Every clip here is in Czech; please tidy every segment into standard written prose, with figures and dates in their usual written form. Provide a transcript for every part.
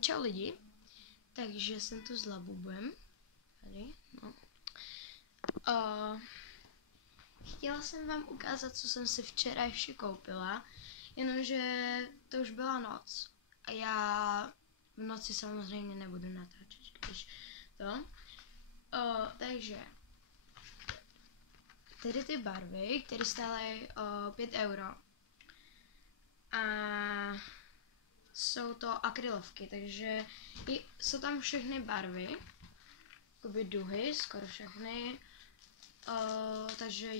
Čau lidi, takže jsem tu s Labubem, tady, no. Chtěla jsem vám ukázat, co jsem si včera ještě koupila, jenomže to už byla noc a já v noci samozřejmě nebudu natáčet, když to. Takže tady ty barvy, které stály 5 euro. A jsou to akrylovky, takže jsou tam všechny barvy, jakoby duhy, skoro všechny, takže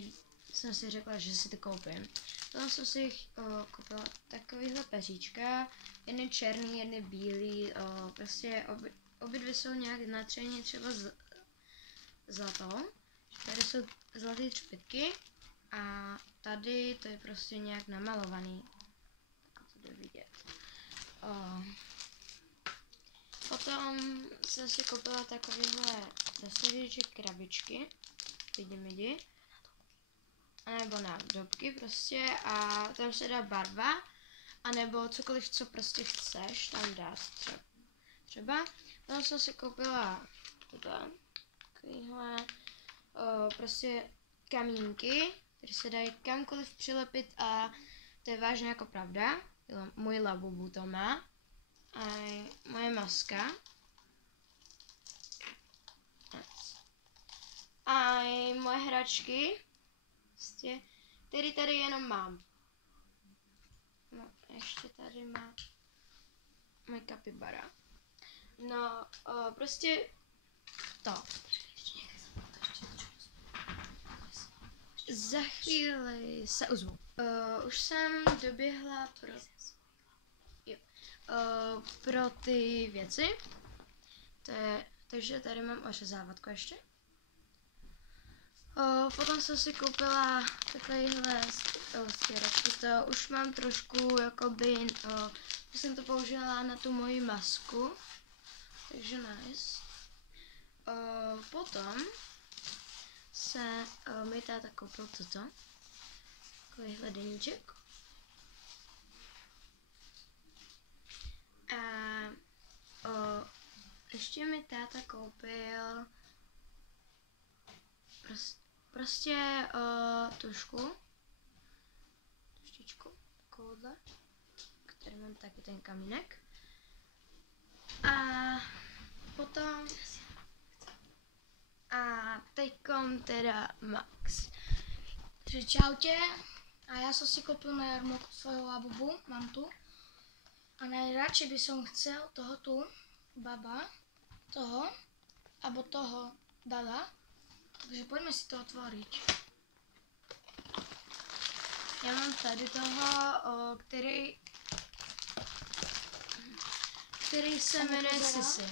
jsem si řekla, že si to koupím. Potom jsem si koupila takovýhle peříčka, jedny černý, jedny bílý, prostě obě dvě jsou nějak natřeně třeba zlato. Tady jsou zlaté třpytky a tady to je prostě nějak namalovaný. To jde vidět. Potom jsem si koupila takovýhle zasaděček krabičky, lidi, anebo nádobky prostě a tam se dá barva, anebo cokoliv, co prostě chceš, tam dáš třeba. Potom jsem si koupila takovýhle prostě kamínky, které se dají kamkoliv přilepit a to je vážně jako pravda. Můj Labubu to má. A moje maska. A moje hračky. Prostě, který tady jenom mám. No, ještě tady má moje kapibara. No, prostě to. Za chvíli se ozvu. Už jsem doběhla pro ty věci. Takže tady mám ořezávátko ještě. Potom jsem si koupila takovýhle stěračky. To už mám trošku jakoby, jsem to použila na tu moji masku. Takže nice. Potom se mi táta koupil toto. Takovýhle deníček. A ještě mi táta koupil prostě tuštičku, takovouhle, který mám taky ten kamínek. A potom teďkom teda Max. Takže čaute, a ja som si kúpil na jarmoku svojho Labubu, mám tu. A najradšej by som chcel toho tu, baba, toho, alebo toho dala. Takže poďme si to otvoriť. Já mám tady toho, který se jmenuje Sisi.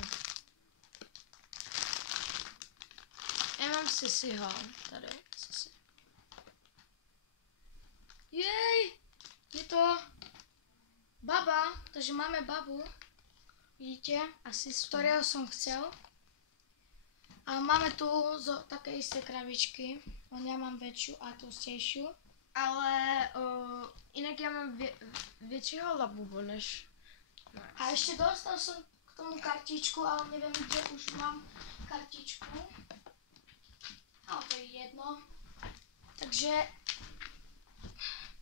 Já mám Sisiho, tady, Sisi. Jej, je to baba, takže máme babu, vidíte, Asi z ktorého som chcel. A máme tu také isté krabičky, len ja mám väčšiu a tlstejšiu. Ale jinak já mám většího Labubu než Max. A ešte dostal som k tomu kartičku, ale neviem, kde už mám kartičku. Ale to je jedno. Takže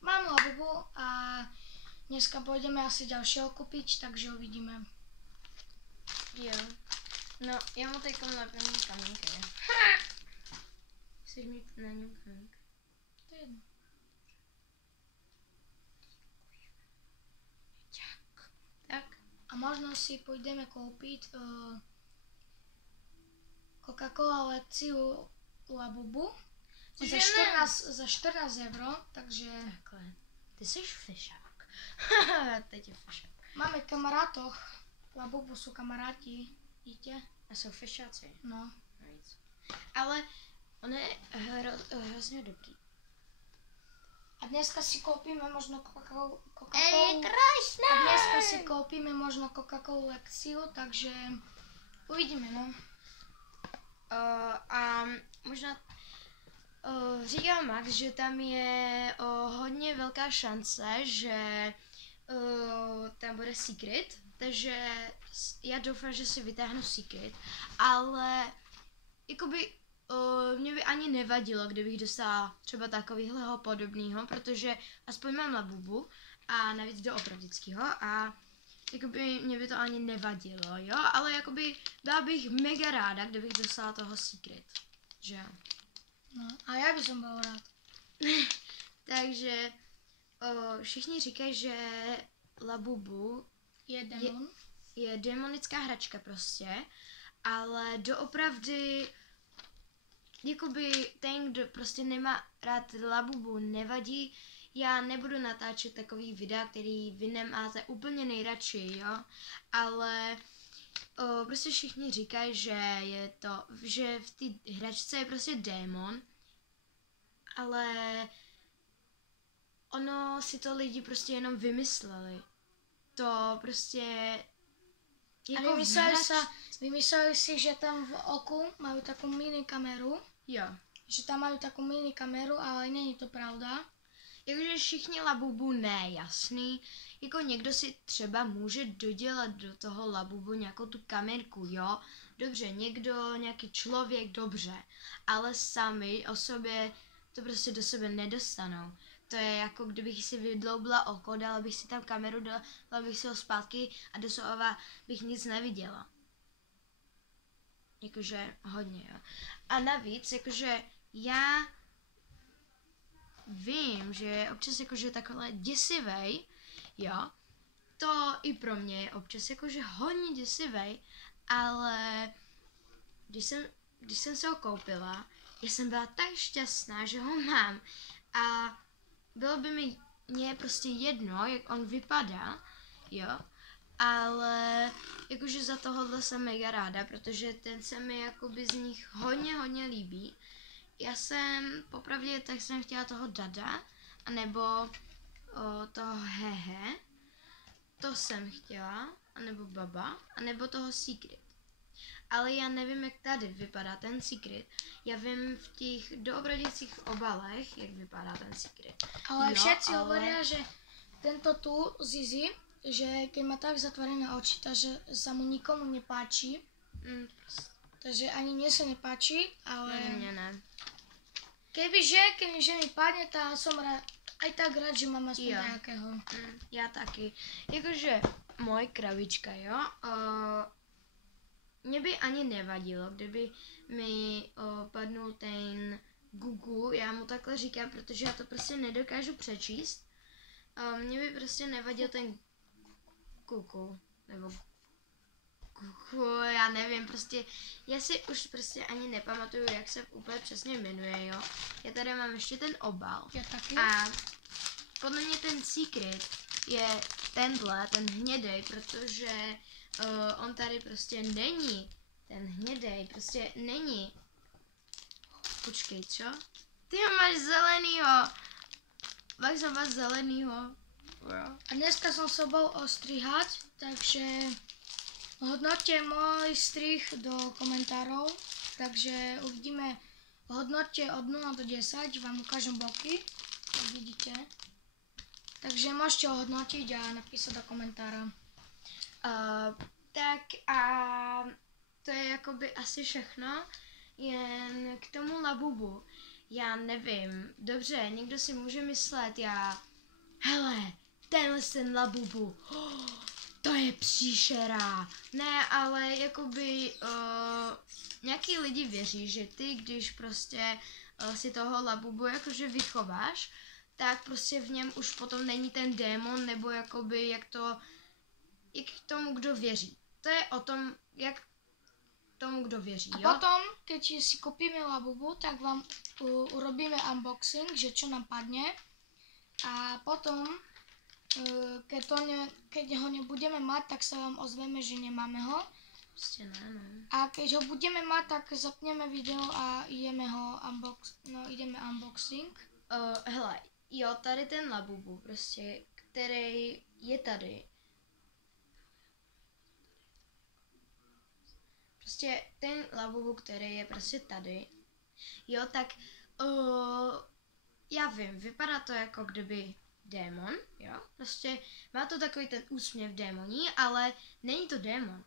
mám Labubu a dneska pôjdeme asi ďalšieho kúpiť, takže uvidíme. Jo. No, já mu teď lepím kamínky. Chceš mít na něm kamínky? To je jedno. Tak. A možno si pôjdeme kúpiť Coca-Cola lekciu Labubu za 14 euro, takže... Takhle. Ty jsi fešák. Teď je fešák. Máme kamarátoch. Labubu sú kamaráti, vidíte? A jsou fešáci. No. Navíc. Ale on je hrozně dobrý. A dneska si koupíme možno Coca-Colu. Krásná! A dneska si koupíme možno Coca-Colu lekciu, takže uvidíme, no. A možná říkal Max, že tam je hodně velká šance, že tam bude secret. takže já doufám, že si vytáhnu secret, ale jakoby mě by ani nevadilo, kdybych dostala třeba takovýhleho podobného, protože aspoň mám Labubu a navíc doopravdického a jakoby mě by to ani nevadilo, jo, ale jakoby byla bych mega ráda, kdybych dostala toho secret, že jo. No, a já bych byl rád. Takže všichni říkají, že Labubu Je demon. je demonická hračka prostě, ale doopravdy jakoby ten, kdo prostě nemá rád Labubu, nevadí, já nebudu natáčet takový videa, který vy nemáte úplně nejradši, jo, ale prostě všichni říkají, že v té hračce je prostě démon, ale ono si to lidi prostě jenom vymysleli. To prostě jako vymysleli si, že tam v oku mají takovou mini kameru. Jo. Že tam mají takovou mini kameru, ale není to pravda. Jakože všichni Labubu ne, jasný. Jako někdo si třeba může dodělat do toho Labubu nějakou tu kamerku, jo. Dobře, někdo, nějaký člověk, dobře. Ale sami o sobě to prostě do sebe nedostanou. To je jako kdybych si vydloubla oko, dala bych si tam kameru, dala bych si ho zpátky a doslova bych nic neviděla. Jakože hodně, jo. A navíc, jakože já vím, že je občas jakože takhle děsivej, jo. To i pro mě je občas jakože hodně děsivej, ale když jsem se ho koupila, já jsem byla tak šťastná, že ho mám a bylo by mě prostě jedno, jak on vypadá, jo, ale jakože za tohohle jsem mega ráda, protože ten se mi jakoby z nich hodně líbí. Já jsem, popravdě, tak jsem chtěla toho Dada, anebo toho Hehe, to jsem chtěla, anebo Baba, anebo toho Secret. Ale já nevím, jak tady vypadá ten Secret. Já vím v těch doopravdicích obalech, jak vypadá ten Secret. Ale všetci hovoria, že tento tu Zizi, že keď má tak zatvorené oči, takže sa mu nikomu nepáči. Takže ani mne sa nepáči, ale Mně ne. Kebyže mi padne, tak som aj tak rád, že mám aspoň nejakého. Já taky. Jakože moje kravička, jo, mě by ani nevadilo, kdyby mi padnul ten Gugu, já mu takhle říkám, protože já to prostě nedokážu přečíst. Mně by prostě nevadil ten Kuku, nebo Kuku, já nevím, prostě, já si už prostě ani nepamatuju, jak se úplně přesně jmenuje, jo. Já tady mám ještě ten obal. Já taky. A podle mě ten Secret je tenhle, ten hnědej, protože on tady prostě není. Ten hnědej prostě není. Počkej, čo? Ty ho máš zelenýho. Máš zaba zelenýho. Bro. A dneska som sa bol ostrihať, takže hodnoťte môj strih do komentárov. Takže uvidíme, hodnoťte od 0 do 10, vám ukážem boky, jak vidíte. Takže môžete ohodnotiť a napísať do komentára. Tak a to je jakoby asi všechno, jen k tomu Labubu. Já nevím, dobře, někdo si může myslet, hele, ten Labubu, to je příšera. Ne, ale jakoby nějaký lidi věří, že ty, když prostě si toho Labubu jakože vychováš, tak prostě v něm už potom není ten démon, nebo jakoby jak k tomu, kdo věří. To je o tom, jak tomu, kdo věří, jo? A potom, keď si kúpime Labubu, tak vám urobíme unboxing, že čo nám padne. A potom, keď ho nebudeme mať, tak sa vám ozveme, že nemáme ho. Prostě ne, no. A keď ho budeme mať, tak zapneme video a ideme unboxing. Hele, jo, tady ten Labubu, prostě, který je tady. Prostě ten Labubu, který je prostě tady. Jo, tak já vím, vypadá to jako kdyby démon, jo, prostě má to takový ten úsměv démoní, ale není to démon.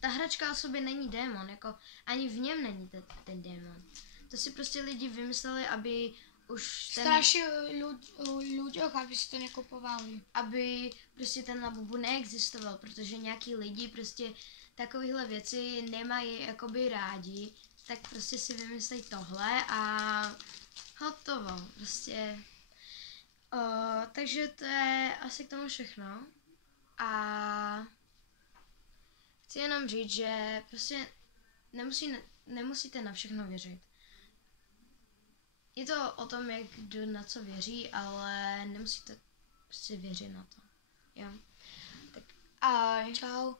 Ta hračka o sobě není démon, jako ani v něm není ten démon. To si prostě lidi vymysleli, aby už ten... Strašili ľuďoch, aby si to nekupovali. Aby prostě ten Labubu neexistoval, protože nějaký lidi prostě takovéhle věci nemají jakoby rádi, tak prostě si vymyslejí tohle a hotovo, prostě. Takže to je asi k tomu všechno. A chci jenom říct, že prostě nemusíte na všechno věřit. Je to o tom, jak kdo na co věří, ale nemusíte prostě věřit na to. Jo. Tak a Čau.